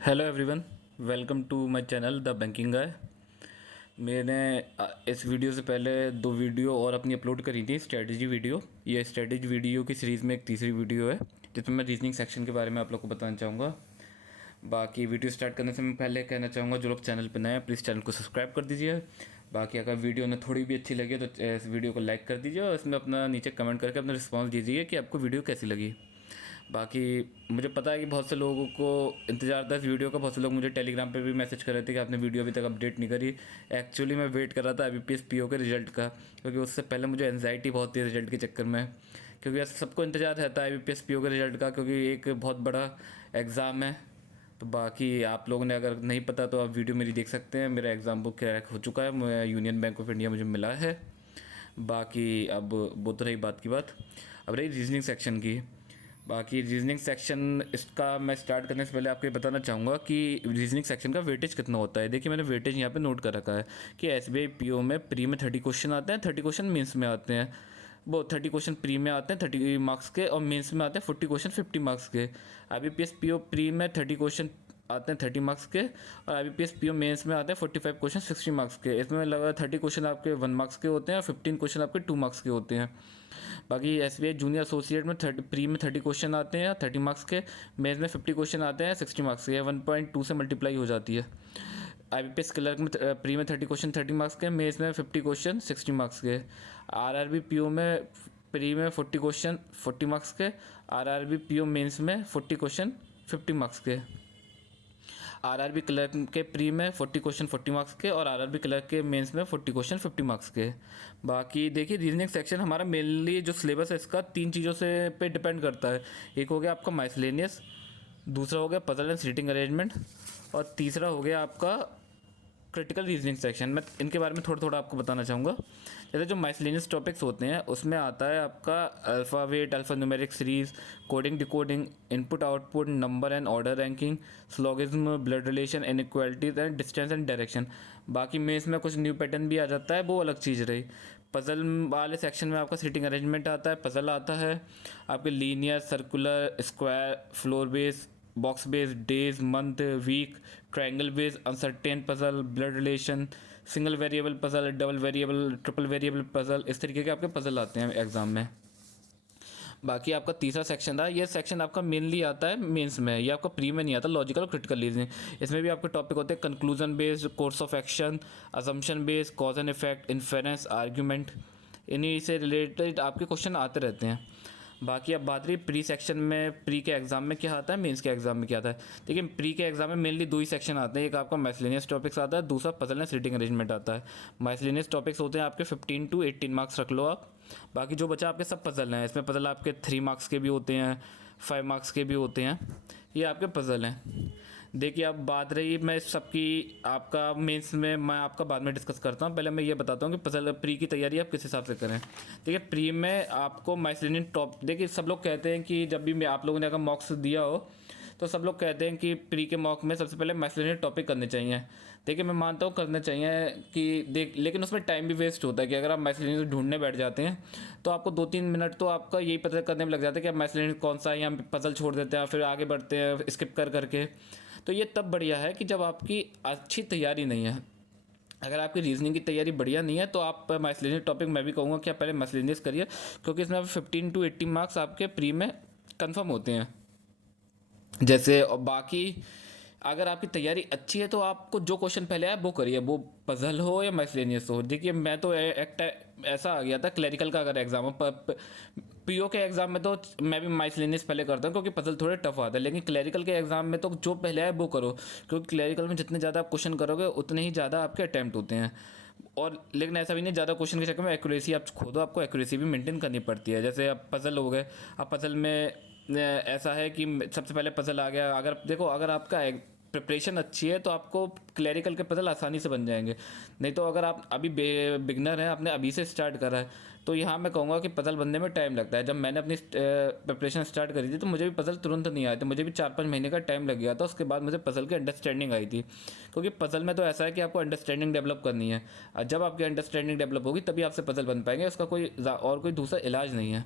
Hello everyone, welcome to my channel the banking guy. मैंने इस video से पहले दो वीडियो और अपनी अपलोड करी थी स्ट्रेटजी वीडियो। ये स्ट्रेटजी वीडियो की सीरीज़ में एक तीसरी वीडियो है जिसमें मैं रीजनिंग सेक्शन के बारे में आप लोग को बताना चाहूँगा। बाकी वीडियो स्टार्ट करने से मैं पहले कहना चाहूँगा, जो लोग चैनल पर नए हैं प्लीज़ चैनल को सब्सक्राइब कर दीजिए। बाकी अगर वीडियो ने थोड़ी भी अच्छी लगी तो इस वीडियो को लाइक कर दीजिए और इसमें अपना नीचे कमेंट करके अपना रिस्पॉन्स दीजिए कि आपको वीडियो कैसी लगी। बाकी मुझे पता है कि बहुत से लोगों को इंतज़ार था इस वीडियो का। बहुत से लोग मुझे टेलीग्राम पे भी मैसेज कर रहे थे कि आपने वीडियो अभी तक अपडेट नहीं करी। एक्चुअली मैं वेट कर रहा था IBPS PO के रिजल्ट का, क्योंकि उससे पहले मुझे एनजाइटी बहुत थी रिजल्ट के चक्कर में। क्योंकि ऐसा सबको इंतजार रहता है IBPS PO के रिजल्ट का, क्योंकि एक बहुत बड़ा एग्ज़ाम है। तो बाकी आप लोगों ने अगर नहीं पता तो आप वीडियो मेरी देख सकते हैं। मेरा एग्ज़ाम बुक क्रैक हो चुका है, मैं यूनियन बैंक ऑफ इंडिया मुझे मिला है। बाकी अब वो तो रही बात की बात, अब रही रीजनिंग सेक्शन की। बाकी रीजनिंग सेक्शन इसका मैं स्टार्ट करने से पहले आपको ये बताना चाहूँगा कि रीजनिंग सेक्शन का वेटेज कितना होता है। देखिए मैंने वेटेज यहाँ पे नोट कर रखा है कि SBI PO में प्री में 30 क्वेश्चन आते हैं, 30 क्वेश्चन मेंस में आते हैं। वो 30 क्वेश्चन प्री में आते हैं 30 मार्क्स के, और मेंस में आते हैं 40 क्वेश्चन 50 मार्क्स के। IBPS PO प्री में 30 क्वेश्चन आते हैं 30 मार्क्स के, और IBPS PO मेंस में आते हैं 45 क्वेश्चन 60 मार्क्स के। इसमें लगा 30 क्वेश्चन आपके 1 मार्क्स के होते हैं और 15 क्वेश्चन आपके 2 मार्क्स के होते हैं। बाकी SBI जूनियर एसोसिएट में प्री में 30 क्वेश्चन आते हैं 30 मार्क्स के, मेंस में 50 क्वेश्चन आते हैं 60 मार्क्स के। 1.2 से मल्टीप्लाई हो जाती है। IBPS क्लर्क में प्री में 30 क्वेश्चन 30 मार्क्स के, मेंस में 50 क्वेश्चन 60 मार्क्स के। RRB PO में प्री में 40 क्वेश्चन 40 मार्क्स के, RRB PO मेंस में 40 क्वेश्चन 50 मार्क्स के। RRB क्लर्क के प्री में 40 क्वेश्चन 40 मार्क्स के, और RRB क्लर्क के मेंस में 40 क्वेश्चन 50 मार्क्स के। बाकी देखिए रीजनिंग सेक्शन हमारा मेनली जो सिलेबस है इसका 3 चीज़ों से पे डिपेंड करता है। एक हो गया आपका माइसलेनियस, दूसरा हो गया पजल एंड सीटिंग अरेंजमेंट, और तीसरा हो गया आपका क्रिटिकल रीजनिंग सेक्शन। मैं इनके बारे में थोड़ा थोड़ा आपको बताना चाहूँगा। जैसे जो माइसलेनियस टॉपिक्स होते हैं उसमें आता है आपका alphabet, alpha numeric series, coding decoding, input output, number and order ranking, syllogism, blood relation, inequalities and distance and direction. बाकी में इसमें कुछ न्यू पैटर्न भी आ जाता है, वो अलग चीज़ रही। पजल वाले सेक्शन में आपका सीटिंग अरेंजमेंट आता है, पजल आता है आपके linear, circular, square, floor base, box base, days, month, week, triangle base, uncertain puzzle, blood relation, single variable puzzle, double variable, triple variable puzzle, इस तरीके के आपके पजल आते हैं एग्जाम में। बाकी आपका तीसरा सेक्शन था, ये सेक्शन आपका मेनली आता है मेंस में, ये आपका प्री में नहीं आता, लॉजिकल और क्रिटिकल रीजनिंग। इसमें भी आपके टॉपिक होते हैं conclusion based, course of action, assumption based, cause and effect, inference, argument, इन्हीं से रिलेटेड आपके क्वेश्चन आते रहते हैं। बाकी अब बात रही प्री सेक्शन में, प्री के एग्जाम में क्या आता है, मेंस के एग्जाम में क्या आता है। देखिए प्री के एग्जाम में मेनली दो ही सेक्शन आते हैं, एक आपका मैसलेनियस टॉपिक्स आता है, दूसरा पजल एंड सीटिंग अरेंजमेंट आता है। मैसलेनियस टॉपिक्स होते हैं आपके 15 to 18 मार्क्स रख लो आप। बाकी जो बचा आपके सब पजल हैं, इसमें पजल आपके 3 मार्क्स के भी होते हैं, 5 मार्क्स के भी होते हैं, ये आपके पजल हैं। देखिए अब बात रही मैं इस सबकी, आपका मेंस में मैं आपका बाद में डिस्कस करता हूँ। पहले मैं ये बताता हूँ कि पजल प्री की तैयारी आप किस हिसाब से करें। देखिए प्री में आपको माइसलेनियन टॉप, देखिए सब लोग कहते हैं कि जब भी आप लोगों ने अगर मॉक्स दिया हो तो सब लोग कहते हैं कि प्री के मॉक में सबसे पहले माइसलेनियन टॉपिक करने चाहिए। देखिए मैं मानता हूँ करने चाहिए कि देख, लेकिन उसमें टाइम भी वेस्ट होता है कि अगर आप माइसलेनियन ढूंढने बैठ जाते हैं तो आपको 2-3 मिनट तो आपका यही पता करने में लग जाता है कि आप माइसलेनियन कौन सा है, या पजल छोड़ देते हैं फिर आगे बढ़ते हैं स्किप कर करके। तो ये तब बढ़िया है कि जब आपकी अच्छी तैयारी नहीं है। अगर आपकी रीजनिंग की तैयारी बढ़िया नहीं है तो आप माइसलेनियस टॉपिक, मैं भी कहूँगा कि आप पहले माइसलेनियस करिए, क्योंकि इसमें 15 to 18 मार्क्स आपके प्री में कंफर्म होते हैं। जैसे और बाकी अगर आपकी तैयारी अच्छी है तो आपको जो क्वेश्चन पहले आए वो करिए, वो पजल हो या माइसलेनियस हो। देखिए मैं तो एक ऐसा आ गया था क्लरिकल का अगर एग्जाम हो, PO के एग्जाम में तो मैं भी माइसलेनियस पहले करता हूँ क्योंकि पजल थोड़े टफ आता है, लेकिन क्लरिकल के एग्जाम में तो जो पहले आए वो करो, क्योंकि क्लरिकल में जितने ज़्यादा आप क्वेश्चन करोगे उतने ही ज़्यादा आपके अटैम्प्ट होते हैं। और लेकिन ऐसा भी नहीं ज़्यादा क्वेश्चन के चक्कर में एक्यूरेसी आप खो दो, आपको एक्यूरेसी भी मेंटेन करनी पड़ती है। जैसे अब पजल हो गए, अब पजल में ऐसा है कि सबसे पहले पजल आ गया, अगर देखो अगर आपका प्रिपरेशन अच्छी है तो आपको क्लरिकल के पजल आसानी से बन जाएंगे। नहीं तो अगर आप अभी बिगनर हैं, आपने अभी से स्टार्ट करा है, तो यहाँ मैं कहूँगा कि पजल बनने में टाइम लगता है। जब मैंने अपनी प्रिपरेशन स्टार्ट करी थी तो मुझे भी पजल तुरंत नहीं आए थे, मुझे भी 4-5 महीने का टाइम लग गया था, उसके बाद मुझे पजल की अंडरस्टैंडिंग आई थी। क्योंकि पजल में तो ऐसा है कि आपको अंडरस्टैंडिंग डेवलप करनी है, और जब आपकी अंडरस्टैंडिंग डेवलप होगी तभी आपसे पजल बन पाएंगे, उसका कोई और कोई दूसरा इलाज नहीं है।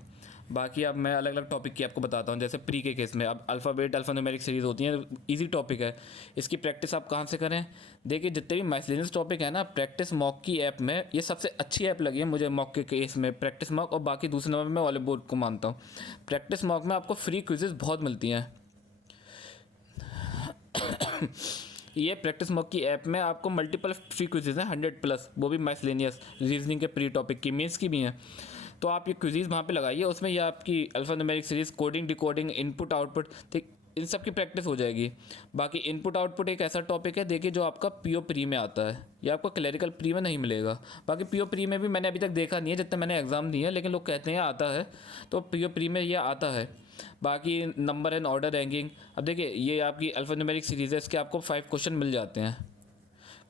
बाकी अब मैं अलग अलग टॉपिक की आपको बताता हूँ। जैसे प्री के केस में अब अल्फ़ाबेट अल्फ़ान्यूमेरिक सीरीज़ होती हैं, इजी टॉपिक है। इसकी प्रैक्टिस आप कहाँ से करें? देखिए जितने भी माइसलेनियस टॉपिक है ना, प्रैक्टिस मॉक की ऐप में ये सबसे अच्छी ऐप लगी है मुझे मॉक के केस में, प्रैक्टिस मॉक। और बाकी दूसरे नंबर में मैं वॉलीबॉल को मानता हूँ। प्रैक्टिस मॉक में आपको फ्री क्विजेज़ बहुत मिलती हैं। ये प्रैक्टिस मॉक की ऐप में आपको मल्टीपल फ्री क्विजेज हैं, 100+, वो भी माइसलेनियस रीजनिंग के प्री टॉपिक की, मेंस की भी हैं। तो आप ये क्विजीज वहाँ पे लगाइए, उसमें ये आपकी alphanumeric series, coding decoding, input output, ठीक, इन सब की प्रैक्टिस हो जाएगी। बाकी इनपुट आउटपुट एक ऐसा टॉपिक है देखिए जो आपका पीओ प्री में आता है, ये आपको क्लरिकल प्री में नहीं मिलेगा। बाकी पीओ प्री में भी मैंने अभी तक देखा नहीं है, जितने मैंने एग्ज़ाम दिए हैं, लेकिन लोग कहते हैं आता है, तो पीओ प्री में ये आता है। बाकी नंबर एंड ऑर्डर रैंकिंग, अब देखिए ये आपकी अल्फ़ान्यूमेरिक सीरीज़ है, इसके आपको 5 क्वेश्चन मिल जाते हैं।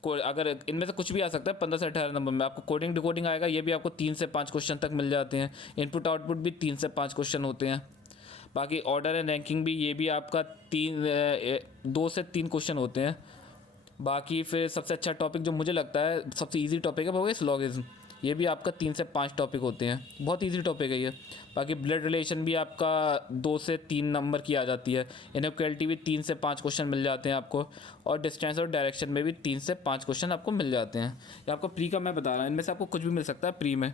अगर इनमें से कुछ भी आ सकता है 15 से 18 नंबर में। आपको कोडिंग डिकोडिंग आएगा, ये भी आपको 3 से 5 क्वेश्चन तक मिल जाते हैं। इनपुट आउटपुट भी 3 से 5 क्वेश्चन होते हैं। बाकी ऑर्डर एंड रैंकिंग भी, ये भी आपका 2 से 3 क्वेश्चन होते हैं। बाकी फिर सबसे अच्छा टॉपिक जो मुझे लगता है सबसे इजी टॉपिक है वो है स्लॉगिज्म, ये भी आपका 3 से 5 टॉपिक होते हैं, बहुत इजी टॉपिक है ये। बाकी ब्लड रिलेशन भी आपका 2 से 3 नंबर की आ जाती है। इनइक्वालिटी भी 3 से 5 क्वेश्चन मिल जाते हैं आपको। और डिस्टेंस और डायरेक्शन में भी 3 से 5 क्वेश्चन आपको मिल जाते हैं। ये आपको प्री का मैं बता रहा हूँ, इनमें से आपको कुछ भी मिल सकता है प्री में।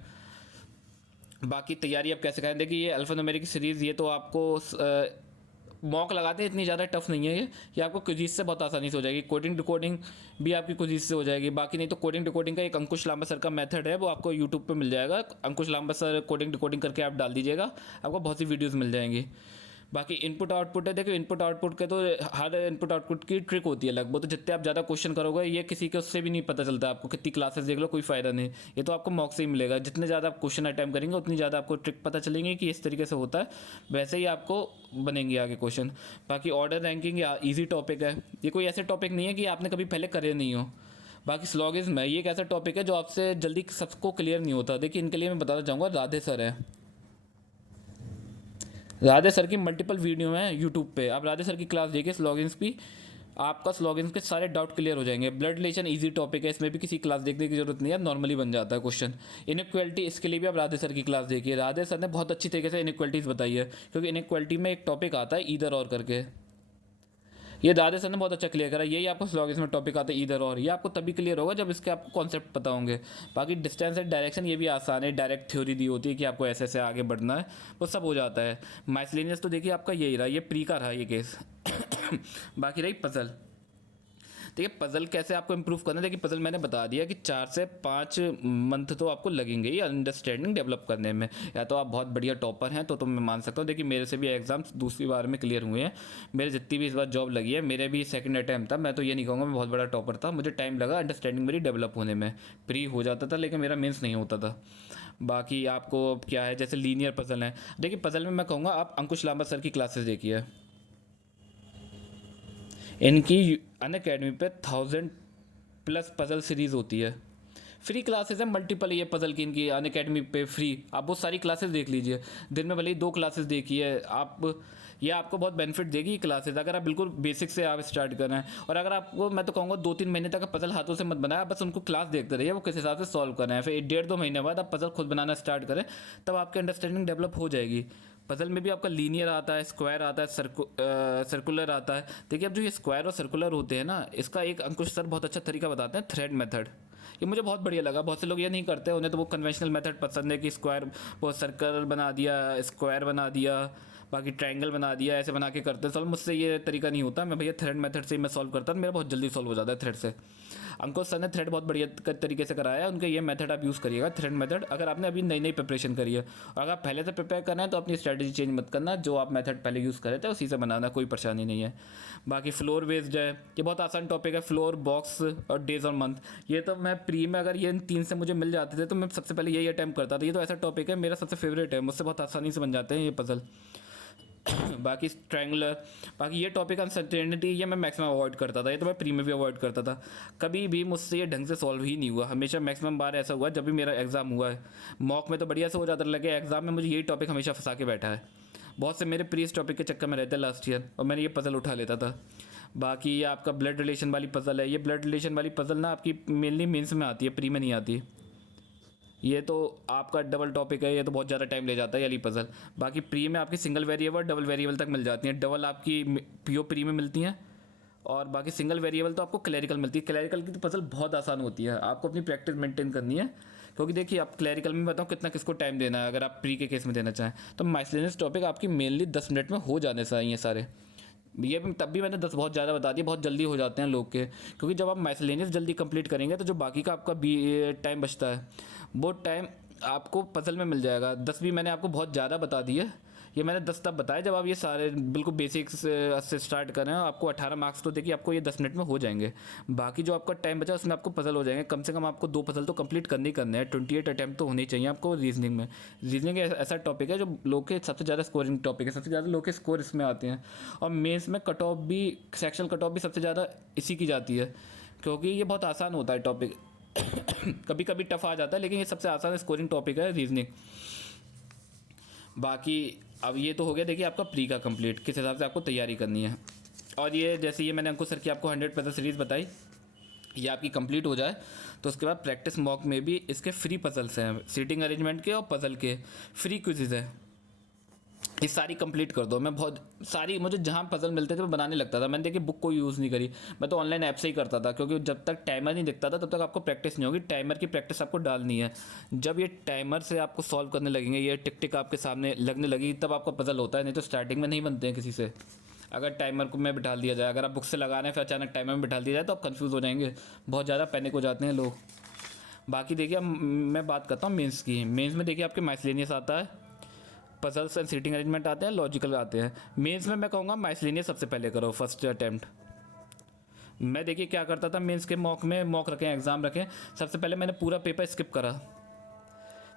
बाकी तैयारी आप कैसे करें? देखिए ये अल्फ़ान्यूमेरिक सीरीज़, ये तो आपको मॉक लगाते हैं, इतनी ज़्यादा टफ नहीं है ये आपको क्विज़ से बहुत आसानी से हो जाएगी। कोडिंग डिकोडिंग भी आपकी क्विज़ से हो जाएगी। बाकी नहीं तो कोडिंग डिकोडिंग का एक अंकुश लांबा सर का मेथड है, वो आपको यूट्यूब पे मिल जाएगा। अंकुश लांबा सर कोडिंग डिकोडिंग करके आप डाल दीजिएगा, आपको बहुत सी वीडियोज़ मिल जाएंगी। बाकी इनपुट आउटपुट है, देखो इनपुट आउटपुट के तो हर इनपुट आउटपुट की ट्रिक होती है अलग। वो तो जितने आप ज़्यादा क्वेश्चन करोगे, ये किसी के उससे भी नहीं पता चलता आपको, कितनी क्लासेस देख लो कोई फ़ायदा नहीं। ये तो आपको मॉक से ही मिलेगा। जितने ज़्यादा आप क्वेश्चन अटैम्प्ट करेंगे उतनी ज़्यादा आपको ट्रिक पता चलेंगे कि इस तरीके से होता है, वैसे ही आपको बनेंगे आगे क्वेश्चन। बाकी ऑर्डर रैंकिंग या ईजी टॉपिक है, ये कोई ऐसे टॉपिक नहीं है कि आपने कभी पहले करे नहीं हो। बाकी स्लॉगिज्म है, ये एक ऐसा टॉपिक है जो आपसे जल्दी सबको क्लियर नहीं होता। देखिए इनके लिए मैं बताना चाहूँगा, राधे सर है, राधे सर की मल्टीपल वीडियो हैं यूट्यूब पे, आप राधे सर की क्लास देखिए स्लॉगिन्स की, आपका स्लॉगिन्स के सारे डाउट क्लियर हो जाएंगे। ब्लड रिलेशन इजी टॉपिक है, इसमें भी किसी क्लास देखने की जरूरत नहीं है, नॉर्मली बन जाता है क्वेश्चन। इनइक्वालिटी, इसके लिए भी आप राधे सर की क्लास देखिए, राधे सर ने बहुत अच्छी तरीके से इनइक्वालिटीज़ बताई है, क्योंकि इनइक्वालिटी में एक टॉपिक आता है ईदर और करके, ये दादे सर ने बहुत अच्छा क्लियर करा। यही आपको स्लॉगिज्म में टॉपिक आता है ईदर और, ये आपको तभी क्लियर होगा जब इसके आपको कॉन्सेप्ट पता होंगे। बाकी डिस्टेंस एंड डायरेक्शन ये भी आसान है, डायरेक्ट थ्योरी दी होती है कि आपको ऐसे ऐसे आगे बढ़ना है, वो सब हो जाता है। माइसलेनियस तो देखिए आपका यही रहा, ये प्री का रहा ये केस। बाकी रही पजल, देखिए पजल कैसे आपको इंप्रूव करना है। देखिए पजल मैंने बता दिया कि 4 से 5 मंथ तो आपको लगेंगे ही अंडरस्टैंडिंग डेवलप करने में। या तो आप बहुत बढ़िया टॉपर हैं तो मैं मान सकता हूँ। देखिए मेरे से भी एग्जाम्स दूसरी बार में क्लियर हुए हैं, मेरे जितनी भी इस बार जॉब लगी है, मेरे भी सेकंड अटैम्प्ट था। मैं तो ये नहीं कहूँगा मैं बहुत बड़ा टॉपर था, मुझे टाइम लगा अंडरस्टैंडिंग मेरी डेवलप होने में। प्री हो जाता था लेकिन मेरा मेंस नहीं होता था। बाकी आपको अब क्या है, जैसे लीनियर पजल है, देखिए पजल में मैं कहूँगा आप अंकुश लांबा सर की क्लासेस देखिए, इनकी अनअकैडमी पे 1000+ पजल सीरीज़ होती है। फ्री क्लासेस है मल्टीपल, ये पजल की इनकी अनअकैडमी पे फ्री, आप वो सारी क्लासेस देख लीजिए। दिन में भले ही 2 क्लासेस देखिए आप, ये आपको बहुत बेनिफिट देगी ये क्लासेस, अगर आप बिल्कुल बेसिक से आप स्टार्ट कर रहे हैं। और अगर आपको, मैं तो कहूँगा 2-3 महीने तक पजल हाथों से मत बनाए, बस उनको क्लास देखते रहिए वो किस हिसाब से सॉल्व कर रहे हैं। फिर 1-1.5-2 महीने बाद आप पजल खुद बनाना स्टार्ट करें, तब आपकी अंडरस्टैंडिंग डेवलप हो जाएगी। पजल में भी आपका लीनियर आता है, स्क्वायर आता है, सर्कुलर आता है। देखिए अब जो ये स्क्वायर और सर्कुलर होते हैं ना, इसका एक अंकुश सर बहुत अच्छा तरीका बताते हैं, थ्रेड मेथड। ये मुझे बहुत बढ़िया लगा। बहुत से लोग ये नहीं करते, उन्हें तो वो कन्वेंशनल मेथड पसंद है कि स्क्वायर, वो सर्कल बना दिया, स्क्वायर बना दिया, बाकी ट्रायंगल बना दिया, ऐसे बना के करते हैं सॉल्व। मुझसे ये तरीका नहीं होता, मैं भैया थ्रेड मेथड से ही मैं सॉल्व करता हूँ, मेरा बहुत जल्दी सॉल्व हो जाता है थ्रेड से। अंकुश सर ने थ्रेड बहुत बढ़िया तरीके से कराया है, उनके ये मेथड आप यूज़ करिएगा, थ्रेड मेथड। अगर आपने अभी नई नई प्रिपरेशन करी है और अगर आप पहले से प्रिपेयर करना है तो अपनी स्ट्रैटेजी चेंज मत करना, जो आप मेथड पहले यूज़ करे थे उसी से बनाना, कोई परेशानी नहीं है। बाकी फ्लोर बेस्ड है, ये बहुत आसान टॉपिक है, फ्लोर, बॉक्स और डेज और मंथ। ये तो मैं प्री में अगर ये इन 3 से मुझे मिल जाते थे तो मैं सबसे पहले यही अटैम्प्ट करता था। ये तो ऐसा टॉपिक है मेरा सबसे फेवरेट है, मुझसे बहुत आसानी से बन जाते हैं ये पजल। बाकी ट्रायंगुलर, बाकी ये टॉपिक अनसर्टेनिटी, ये मैं मैक्सिमम अवॉइड करता था, ये तो मैं प्री में भी अवॉइड करता था। कभी भी मुझसे ये ढंग से सॉल्व ही नहीं हुआ, हमेशा मैक्सिमम बार ऐसा हुआ जब भी मेरा एग्जाम हुआ है। मॉक में तो बढ़िया से हो जाता, लगे एग्जाम में मुझे यही टॉपिक हमेशा फंसा के बैठा है। बहुत से मेरे प्री इस टॉपिक के चक्कर में रहते लास्ट ईयर, और मैंने ये पजल उठा लेता था। बाकी ये आपका ब्लड रिलेशन वाली पजल है, ये ब्लड रिलेशन वाली पजल ना आपकी मेनली मेंस में आती है, प्री में नहीं आती। ये तो आपका डबल टॉपिक है, ये तो बहुत ज़्यादा टाइम ले जाता है ये वाली पजल। बाकी प्री में आपकी सिंगल वेरिएबल डबल वेरिएबल तक मिल जाती हैं। डबल आपकी पीओ प्री में मिलती हैं और बाकी सिंगल वेरिएबल तो आपको क्लैरिकल मिलती है। क्लैरिकल की तो पजल बहुत आसान होती है, आपको अपनी प्रैक्टिस मेंटेन करनी है। क्योंकि देखिए आप क्लैरिकल में बताऊँ कितना किसको टाइम देना है, अगर आप प्री के केस में देना चाहें तो माइसलेनियस टॉपिक आपकी मेनली 10 मिनट में हो जाने चाहिए सारे। ये तब भी मैंने 10 बहुत ज़्यादा बता दिया, बहुत जल्दी हो जाते हैं लोग के। क्योंकि जब आप माइसलेनियस जल्दी कंप्लीट करेंगे तो जो बाकी का आपका टाइम बचता है वो टाइम आपको पजल में मिल जाएगा। 10 भी मैंने आपको बहुत ज़्यादा बता दी है, ये मैंने 10 तब बताया जब आप ये सारे बिल्कुल बेसिक्स से स्टार्ट कर रहे हैं। आपको 18 मार्क्स तो देखिए आपको ये 10 मिनट में हो जाएंगे। बाकी जो आपका टाइम बचा उसमें आपको पजल हो जाएंगे, कम से कम आपको 2 पजल तो कंप्लीट करने ही करने हैं। 28 अटैम्प्ट तो होने ही चाहिए आपको रीजनिंग में। रीजनिंग ऐसा टॉपिक है जो लोग के सबसे ज़्यादा स्कोरिंग टॉपिक है, सबसे ज़्यादा लोग के स्कोर इसमें आते हैं। और मेंस में कट ऑफ भी, सेक्शनल कट ऑफ भी सबसे ज़्यादा इसी की जाती है, क्योंकि ये बहुत आसान होता है टॉपिक। कभी कभी टफ आ जाता है लेकिन ये सबसे आसान स्कोरिंग टॉपिक है रीजनिंग। बाकी अब ये तो हो गया देखिए आपका प्री का कंप्लीट, किस हिसाब से आपको तैयारी करनी है। और ये जैसे ये मैंने अंकुश सर की आपको 100 पजल सीरीज़ बताई, ये आपकी कंप्लीट हो जाए तो उसके बाद प्रैक्टिस मॉक में भी इसके फ्री पजल्स हैं, सीटिंग अरेंजमेंट के और पजल के फ्री क्विज़ है। ये सारी कंप्लीट कर दो। मैं बहुत सारी, मुझे जहाँ पजल मिलते थे मैं बनाने लगता था। मैंने देखिए बुक को यूज़ नहीं करी, मैं तो ऑनलाइन ऐप से ही करता था, क्योंकि जब तक टाइमर नहीं दिखता था तब तक आपको प्रैक्टिस नहीं होगी। टाइमर की प्रैक्टिस आपको डालनी है। जब ये टाइमर से आपको सॉल्व करने लगेंगे, ये टिक टिक आपके सामने लगने लगी, तब आपका पजल होता है, नहीं तो स्टार्टिंग में नहीं बनते हैं किसी से। अगर टाइमर को में बिठा दिया जाए, अगर आप बुक से लगा रहे हैं फिर अचानक टाइमर में बिठा दिया जाए तो आप कन्फ्यूज़ हो जाएंगे, बहुत ज़्यादा पैनिक हो जाते हैं लोग। बाकी देखिए अब मैं बात करता हूँ मेंस की। मेंस में देखिए आपके माइसलेनियस आता है, पजल्स एंड सीटिंग अरेंजमेंट आते हैं, लॉजिकल आते हैं। मेंस में मैं कहूँगा माइसलेनियस सबसे पहले करो, फर्स्ट अटैम्प्ट। मैं देखिए क्या करता था मेंस के मॉक में, मॉक रखें एग्ज़ाम रखें, सबसे पहले मैंने पूरा पेपर स्किप करा,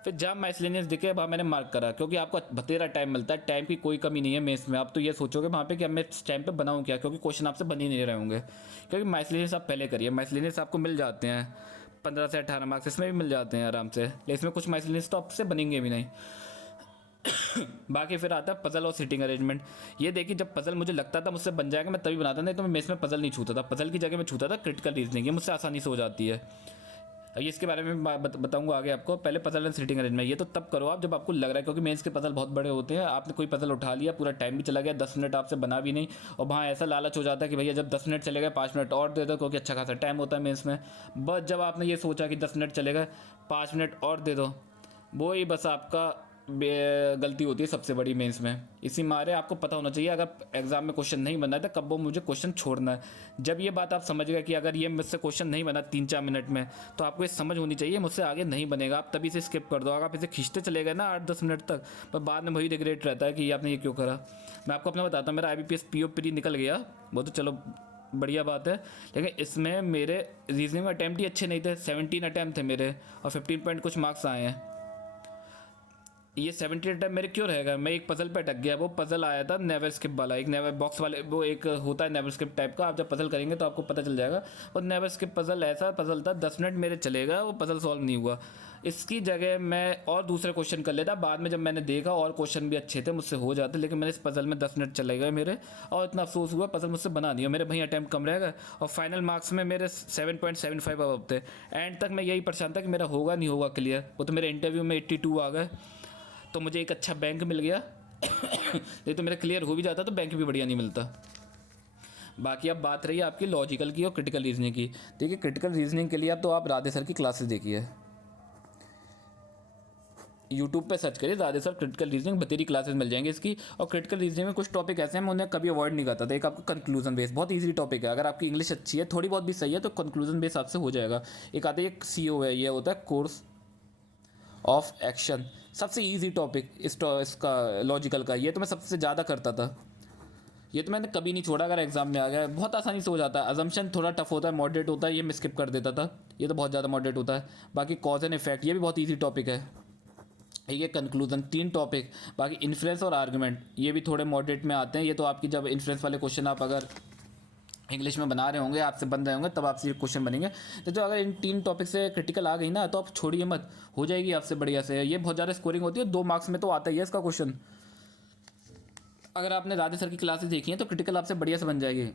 फिर जहाँ माइसलेनियस दिखे वहाँ मैंने मार्क करा, क्योंकि आपको बतेरा टाइम मिलता है, टाइम की कोई कमी नहीं है मेंस में। आप तो ये सोचोगे वहाँ पे कि अब मैं इस टाइम पे बनाऊँ क्या, क्योंकि क्वेश्चन आपसे बन ही नहीं रहे होंगे। क्योंकि माइसलेनियस आप पहले करिए, माइसलेनियस आपको मिल जाते हैं 15 से 18 मार्क्स इसमें भी मिल जाते हैं आराम से, लेकिन इसमें कुछ माइसलेनियस तो आपसे बनेंगे भी नहीं। बाकी फिर आता है पजल और सीटिंग अरेंजमेंट। ये देखिए जब पजल मुझे लगता था मुझसे बन जाएगा मैं तभी बनाता, नहीं तो मैं मेस में पजल नहीं छूता था। पजल की जगह मैं छूता था क्रिटिकल रीजनिंग, ये मुझसे आसानी से हो जाती है। ये इसके बारे में बताऊंगा आगे आपको। पहले पजल एंड सीटिंग अरेंजमेंट ये तो तब करो आप जब आपको लग रहा है, क्योंकि मेंस के पजल बहुत बड़े होते हैं। आपने कोई पजल उठा लिया, पूरा टाइम भी चला गया, 10 मिनट आपसे बना भी नहीं, और वहाँ ऐसा लालच हो जाता है कि भैया जब 10 मिनट चले गए 5 मिनट और दे दो, क्योंकि अच्छा खासा टाइम होता है मेंस में। बस जब आपने ये सोचा कि 10 मिनट चले गए 5 मिनट और दे दो, वो ही बस आपका गलती होती है सबसे बड़ी मेंस में। इसी मारे आपको पता होना चाहिए अगर एग्जाम में क्वेश्चन नहीं बना है तो कब वो मुझे क्वेश्चन छोड़ना है। जब ये बात आप समझ गए कि अगर ये मुझसे क्वेश्चन नहीं बना 3-4 मिनट में, तो आपको ये समझ होनी चाहिए मुझसे आगे नहीं बनेगा, आप तभी से स्किप कर दो। अगर आप इसे खींचते चले गए ना 8-10 मिनट तक, पर बाद में वही रिग्रेट रहता है कि ये आपने ये क्यों करा। मैं आपको अपना बताता हूँ, मेरा IBPS PO प्री निकल गया, वो तो चलो बढ़िया बात है, लेकिन इसमें मेरे रीजनिंग में अटैम्प्ट ही अच्छे नहीं थे। 17 अटैम्प्ट थे मेरे और 15 पॉइंट कुछ मार्क्स आए हैं। ये 70 अटैम्प्ट मेरे क्यों रहेगा, मैं एक पजल पे अटक गया। वो पजल आया था नेवर स्किप वाला, एक नेवर बॉक्स वाले, वो एक होता है नेवर स्किप टाइप का, आप जब पजल करेंगे तो आपको पता चल जाएगा। और नेवर स्किप पजल ऐसा पजल था 10 मिनट मेरे चलेगा, वो पजल सॉल्व नहीं हुआ। इसकी जगह मैं और दूसरे क्वेश्चन कर लेता, बाद में जब मैंने देखा और क्वेश्चन भी अच्छे थे मुझसे हो जाते, लेकिन मैंने इस पजल में 10 मिनट चले गए मेरे, और इतना अफसोस हुआ पजल मुझसे बना नहीं, मेरे भाई अटैम्प्ट कम रह गए और फाइनल मार्क्स में मेरे 7.75 अब थे। एंड तक मैं यही परेशान था कि मेरा होगा नहीं होगा क्लियर। वो तो मेरे इंटरव्यू में 82 आ गए, तो मुझे एक अच्छा बैंक मिल गया। नहीं तो मेरा क्लियर हो भी जाता तो बैंक भी बढ़िया नहीं मिलता। बाकी अब बात रही आपकी लॉजिकल की और क्रिटिकल रीजनिंग की। देखिए क्रिटिकल रीजनिंग के लिए अब तो आप राधे सर की क्लासेस देखिए, यूट्यूब पे सर्च करिए राधे सर क्रिटिकल रीजनिंग, बतेरी क्लासेस मिल जाएंगे इसकी। और क्रिटिकल रीजनिंग में कुछ टॉपिक ऐसे हैं मैं उन्हें कभी अवॉइड नहीं करता था। एक आपका कंक्लूजन बेस, बहुत ईजी टॉपिक है, अगर आपकी इंग्लिश अच्छी है थोड़ी बहुत भी सही है तो कंक्लूजन बेस आपसे हो जाएगा। एक आता है एक CO है, ये होता है कोर्स ऑफ एक्शन, सबसे इजी टॉपिक इसका लॉजिकल का, ये तो मैं सबसे ज़्यादा करता था, ये तो मैंने कभी नहीं छोड़ा। अगर एग्जाम में आ गया बहुत आसानी से हो जाता है। अजम्पशन थोड़ा टफ होता है, मॉडरेट होता है, ये मैं स्किप कर देता था, ये तो बहुत ज़्यादा मॉडरेट होता है। बाकी कॉज एंड इफेक्ट ये भी बहुत ईजी टॉपिक है। ये कंक्लूजन 3 टॉपिक। बाकी इन्फ्लुएंस और आर्गुमेंट ये भी थोड़े मॉडरेट में आते हैं। ये तो आपकी जब इन्फ्लुएंस वाले क्वेश्चन आप अगर इंग्लिश में बना रहे होंगे, आपसे बन रहे होंगे, तब आपसे ये क्वेश्चन बनेंगे। तो जो अगर इन 3 टॉपिक से क्रिटिकल आ गई ना तो आप छोड़िए मत, हो जाएगी आपसे बढ़िया से। ये बहुत ज़्यादा स्कोरिंग होती है, 2 मार्क्स में तो आता ही है इसका क्वेश्चन। अगर आपने राधे सर की क्लासेस देखी हैं तो क्रिटिकल आपसे बढ़िया से बन जाएगी।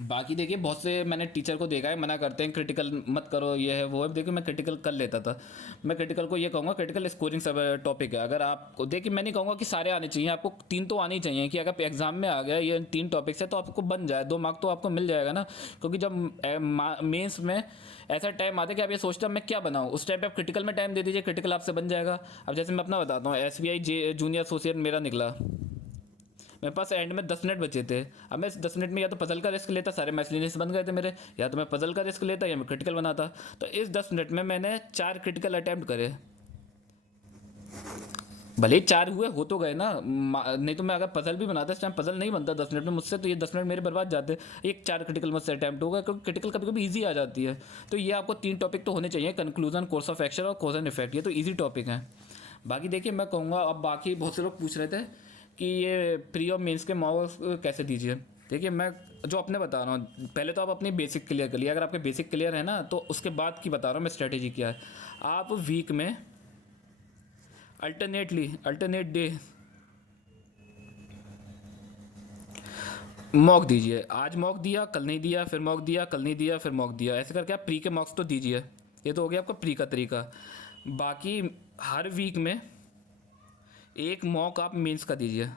बाकी देखिए बहुत से मैंने टीचर को देखा है मना करते हैं क्रिटिकल मत करो, ये है वो है। देखिए मैं क्रिटिकल कर लेता था। मैं क्रिटिकल को ये कहूँगा, क्रिटिकल स्कोरिंग सब टॉपिक है। अगर आपको देखिए मैं नहीं कहूँगा कि सारे आने चाहिए, आपको 3 तो आने ही चाहिए कि अगर एग्जाम में आ गया ये 3 टॉपिक्स है तो आपको बन जाए, 2 मार्क तो आपको मिल जाएगा ना। क्योंकि जब मेंस में ऐसा टाइम आता है कि आप ये सोचते हो मैं क्या बनाऊँ, उस टाइम पे आप क्रिटिकल में टाइम दे दीजिए, क्रिटिकल आपसे बन जाएगा। अब जैसे मैं अपना बताता हूँ, SBI जूनियर एसोसिएट मेरा निकला, मेरे पास एंड में 10 मिनट बचे थे। अब मैं इस 10 मिनट में या तो पजल का रिस्क लेता, सारे मैथलिनियस बन गए थे मेरे, या तो मैं पजल का रिस्क लेता या मैं क्रिटिकल बनाता। तो इस 10 मिनट में मैंने 4 क्रिटिकल अटैम्प्ट करे। भले ही 4 हुए हो तो गए ना, नहीं तो मैं अगर पजल भी बनाता, इस टाइम पजल नहीं बनता 10 मिनट में मुझसे, तो ये 10 मिनट मेरे बर्बाद जाते। एक 4 क्रिटिकल मुझसे अटैम्प्ट होगा, क्योंकि क्रिटिकल कभी कभी ईजी आ जाती है। तो ये आपको 3 टॉपिक तो होने चाहिए, कंक्लूजन, कोर्स ऑफ एक्शन और कॉज एंड इफेक्ट, ये तो ईजी टॉपिक हैं। बाकी देखिए मैं कहूँगा, अब बाकी बहुत से लोग पूछ रहे थे कि ये प्री और मेंस के मॉक्स कैसे दीजिए। देखिए मैं जो अपने बता रहा हूँ, पहले तो आप अपनी बेसिक क्लियर कर लिया। अगर आपके बेसिक क्लियर है ना, तो उसके बाद की बता रहा हूँ मैं स्ट्रेटेजी क्या है। आप वीक में अल्टरनेट डे मॉक दीजिए। आज मॉक दिया, कल नहीं दिया, फिर मॉक दिया, कल नहीं दिया, फिर मॉक दिया, ऐसे करके आप प्री के मॉक्स तो दीजिए। ये तो हो गया आपका प्री का तरीका। बाकी हर वीक में एक मॉक आप मेंस का दीजिए,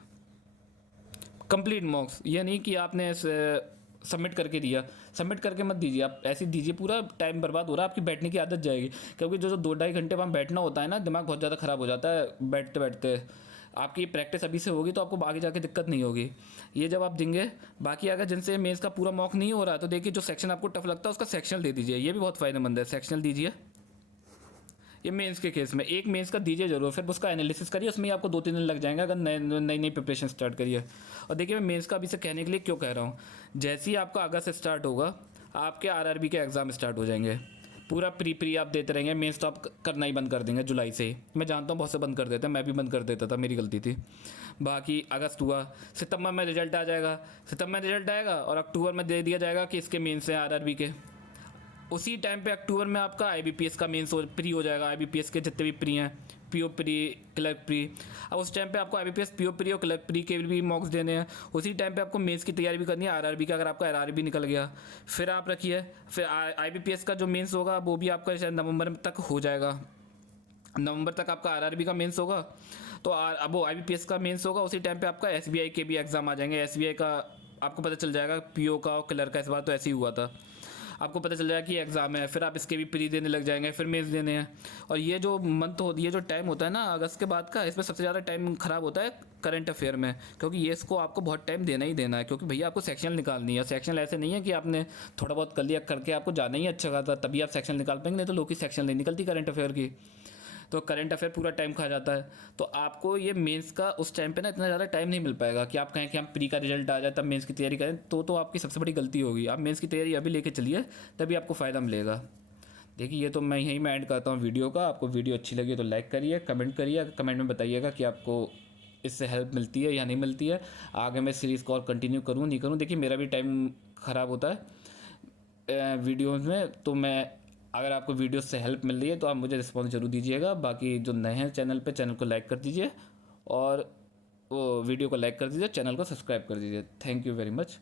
कंप्लीट मॉक्स। ये नहीं कि आपने सबमिट करके दिया, सबमिट करके मत दीजिए, आप ऐसे दीजिए। पूरा टाइम बर्बाद हो रहा है, आपकी बैठने की आदत जाएगी। क्योंकि जो जो 2-2.5 घंटे वहाँ बैठना होता है ना, दिमाग बहुत ज़्यादा ख़राब हो जाता है बैठते बैठते। आपकी प्रैक्टिस अभी से होगी तो आपको आगे जाके दिक्कत नहीं होगी। ये जब आप देंगे। बाकी अगर जिनसे मेंस का पूरा मॉक नहीं हो रहा तो देखिए, जो सेक्शन आपको टफ लगता है उसका सेक्शनल दे दीजिए, ये भी बहुत फ़ायदेमंद है। सेक्शनल दीजिए, ये मेंस के केस में एक मेंस का दीजिए जरूर, फिर उसका एनालिसिस करिए, उसमें ही आपको 2-3 दिन लग जाएंगे अगर नई नई नई प्रिपरेशन स्टार्ट करिए। और देखिए मैं मेंस का अभी से कहने के लिए क्यों कह रहा हूँ, जैसे ही आपका अगस्त स्टार्ट होगा, आपके RRB के एग्ज़ाम स्टार्ट हो जाएंगे। पूरा प्री आप देते रहेंगे, मेंस तो आप करना ही बंद कर देंगे जुलाई से ही। मैं जानता हूँ बहुत से बंद कर देते हैं, मैं भी बंद कर देता था, मेरी गलती थी। बाकी अगस्त हुआ, सितंबर में रिजल्ट आ जाएगा, सितंबर में रिजल्ट आएगा और अक्टूबर में दे दिया जाएगा कि इसके मेंस हैं RRB के। उसी टाइम पे अक्टूबर में आपका IBPS का मेंस प्री हो जाएगा। IBPS के जितने भी प्री हैं, PO प्री, क्लर्क प्री। अब उस टाइम पे आपको IBPS, PO प्री और क्लर्क प्री के भी मॉक्स देने हैं। उसी टाइम पे आपको मेंस की तैयारी भी करनी है RRB का, अगर आपका RRB निकल गया। फिर आप रखिए, फिर IBPS का जो मेंस होगा वो भी आपका शायद नवंबर तक हो जाएगा। नवंबर तक आपका RRB का मेंस होगा, तो अब वो IBPS का मेंस होगा। उसी टाइम पे आपका SBI के भी एग्ज़ाम आ जाएंगे। SBI का आपको पता चल जाएगा, PO का और क्लर्क का इस बार तो ऐसे ही हुआ था। आपको पता चल जाएगा कि एग्ज़ाम है, फिर आप इसके भी प्री देने लग जाएंगे, फिर मेंस देने हैं। और ये जो मंथ होती है, जो टाइम होता है ना अगस्त के बाद का, इसमें सबसे ज़्यादा टाइम ख़राब होता है करंट अफेयर में। क्योंकि ये इसको आपको बहुत टाइम देना ही देना है, क्योंकि भैया आपको सेक्शनल निकालनी है। सेक्शनल ऐसे नहीं है कि आपने थोड़ा बहुत कर लिया, करके आपको जाना ही अच्छा खासा तभी आप सेक्शनल निकाल पाएंगे, नहीं तो लोग की सेक्शनल नहीं निकलती करंट अफेयर की। तो करंट अफेयर पूरा टाइम खा जाता है। तो आपको ये मेंस का उस टाइम पे ना इतना ज़्यादा टाइम नहीं मिल पाएगा कि आप कहें कि हम प्री का रिजल्ट आ जाए तब मेंस की तैयारी करें, तो आपकी सबसे बड़ी गलती होगी। आप मेंस की तैयारी अभी लेके चलिए, तभी आपको फ़ायदा मिलेगा। देखिए ये तो मैं यहीं में एंड करता हूँ वीडियो का। आपको वीडियो अच्छी लगी तो लाइक करिए, कमेंट करिए, कमेंट में बताइएगा कि आपको इससे हेल्प मिलती है या नहीं मिलती है। आगे मैं सीरीज़ को और कंटिन्यू करूँ नहीं करूँ, देखिए मेरा भी टाइम ख़राब होता है वीडियोज़ में। तो मैं, अगर आपको वीडियो से हेल्प मिल रही है तो आप मुझे रिस्पॉन्स जरूर दीजिएगा। बाकी जो नए हैं चैनल पे, चैनल को लाइक कर दीजिए और वो वीडियो को लाइक कर दीजिए, चैनल को सब्सक्राइब कर दीजिए। Thank you very much.